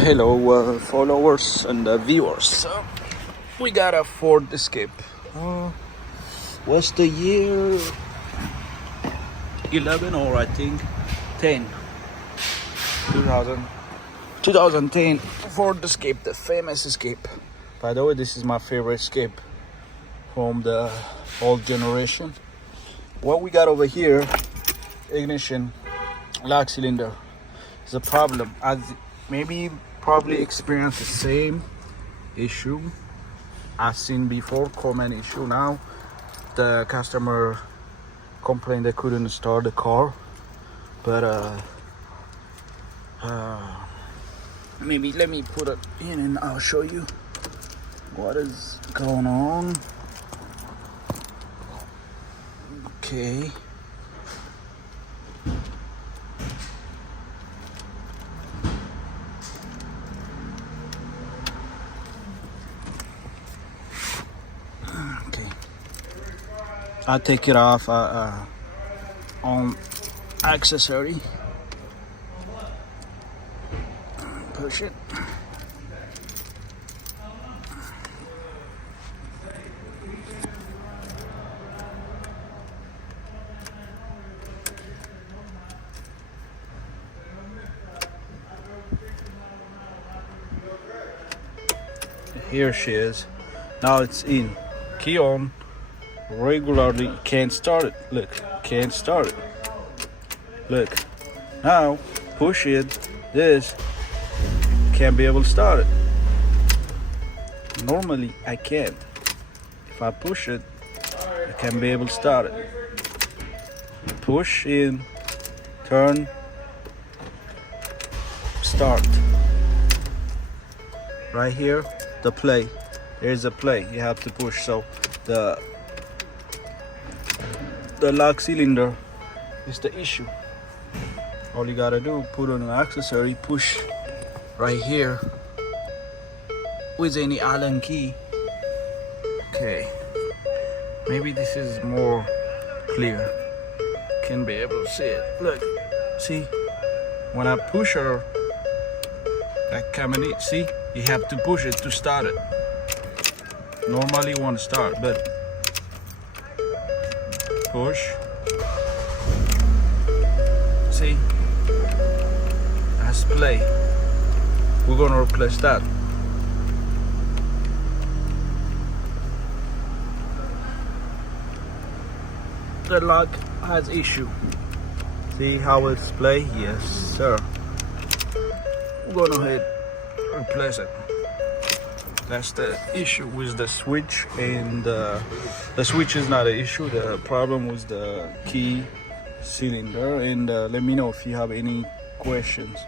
Hello, followers and viewers. We got a Ford Escape. What's the year? 11 or I think 10. 2010 Ford Escape, the famous Escape. By the way, this is my favorite Escape from the old generation. What we got over here, ignition, lock cylinder, is a problem. As maybe probably experience the same issue I've seen before, common issue. Now the customer complained they couldn't start the car, but maybe let me put it in and I'll show you what is going on. Okay. I take it off on accessory. Push it. Here she is. Now it's in. Key on. Regularly can't start it. Look, can't start it. Look, now push it. This can't be able to start it. Normally I can. If I push it, I can be able to start it. Push in, turn, start. Right here, the play. There's a play. You have to push. So the lock cylinder is the issue. All you gotta do, put on an accessory, push right here with any Allen key. Okay, maybe this is more clear. Can be able to see it. Look, see, when I push her, that coming in, see, you have to push it to start it. Normally you want to start, but push. See? That's play. We're gonna replace that. The lock has issue. See how it's play? Yes, sir. We're gonna hit replace it. That's the issue with the switch, and the switch is not an issue. The problem was the key cylinder. And let me know if you have any questions.